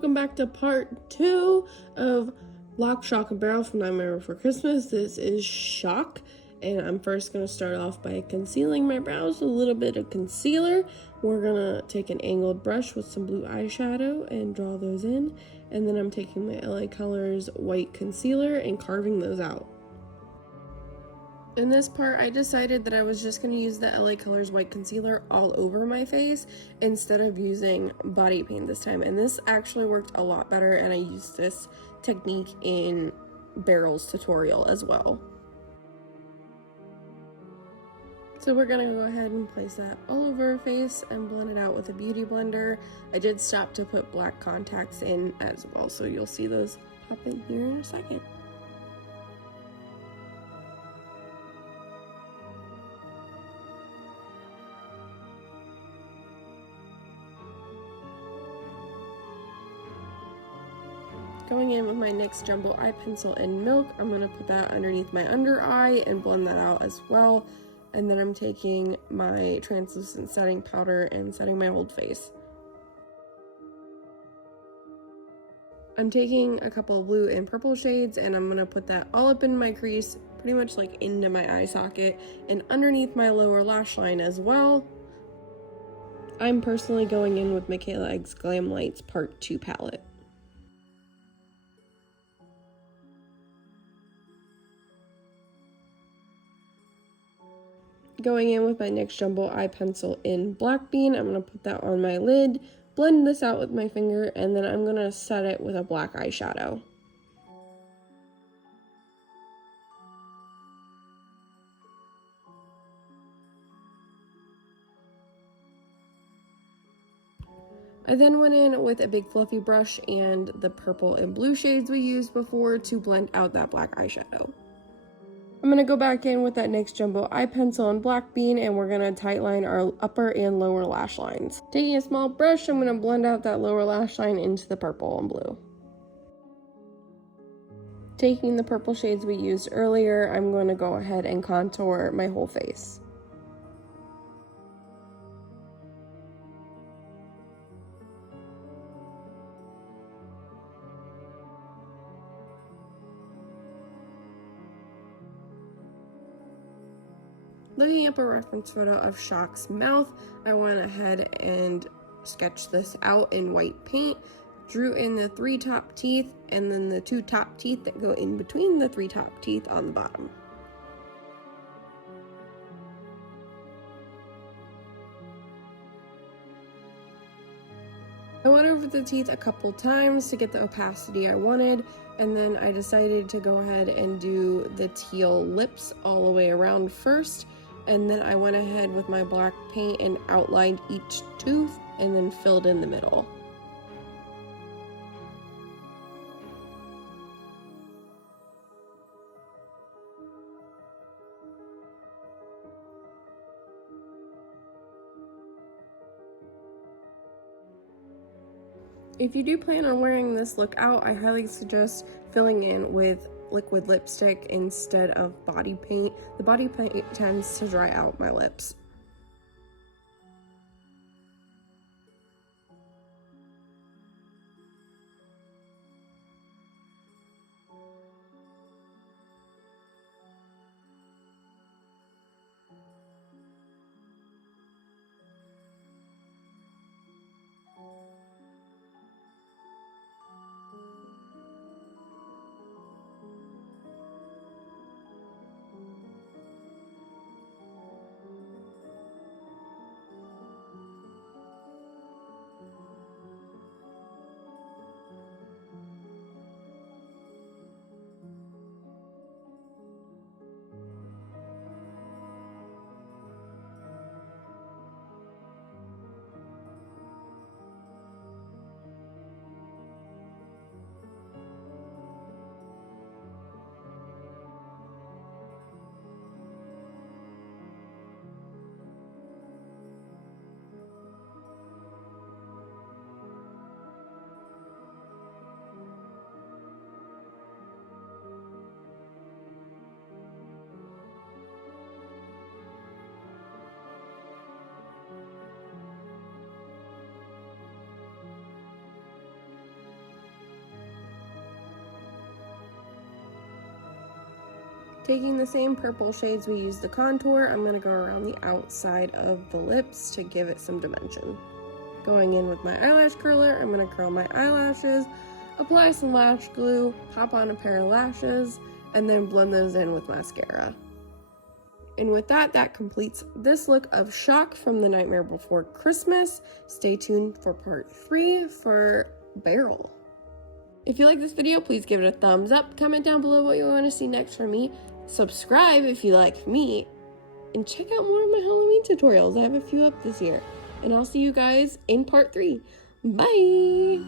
welcome back to part 2 of Lock, Shock, and Barrel from Nightmare Before Christmas. This is Shock, and I'm first going to start off by concealing my brows with a little bit of concealer. We're going to take an angled brush with some blue eyeshadow and draw those in, and then I'm taking my LA Colors white concealer and carving those out. In this part, I decided that I was just going to use the LA Colors white concealer all over my face instead of using body paint this time. And this actually worked a lot better, and I used this technique in Barrel's tutorial as well. So we're going to go ahead and place that all over our face and blend it out with a beauty blender. I did stop to put black contacts in as well, so you'll see those pop in here in a second. Going in with my NYX Jumbo Eye Pencil in Milk, I'm going to put that underneath my under eye and blend that out as well. And then I'm taking my translucent setting powder and setting my whole face. I'm taking a couple of blue and purple shades, and I'm going to put that all up in my crease, pretty much like into my eye socket and underneath my lower lash line as well. I'm personally going in with Mikayla X Glam Lights Part 2 palette. Going in with my NYX Jumbo Eye Pencil in Black Bean, I'm going to put that on my lid, blend this out with my finger, and then I'm going to set it with a black eyeshadow. I then went in with a big fluffy brush and the purple and blue shades we used before to blend out that black eyeshadow. I'm going to go back in with that NYX Jumbo Eye Pencil in Black Bean, and we're going to tightline our upper and lower lash lines. Taking a small brush, I'm going to blend out that lower lash line into the purple and blue. Taking the purple shades we used earlier, I'm going to go ahead and contour my whole face. Looking up a reference photo of Shock's mouth, I went ahead and sketched this out in white paint, drew in the 3 top teeth, and then the 2 top teeth that go in between the 3 top teeth on the bottom. I went over the teeth a couple times to get the opacity I wanted, and then I decided to go ahead and do the teal lips all the way around first. And then I went ahead with my black paint and outlined each tooth and then filled in the middle. If you do plan on wearing this look out, I highly suggest filling in with liquid lipstick instead of body paint. The body paint tends to dry out my lips. Taking the same purple shades we used the contour, I'm going to go around the outside of the lips to give it some dimension. Going in with my eyelash curler, I'm going to curl my eyelashes, apply some lash glue, pop on a pair of lashes, and then blend those in with mascara. And with that, that completes this look of Shock from The Nightmare Before Christmas. Stay tuned for part 3 for Barrel. If you like this video, please give it a thumbs up. Comment down below what you want to see next from me. Subscribe if you like me. And check out more of my Halloween tutorials. I have a few up this year. And I'll see you guys in part 3. Bye!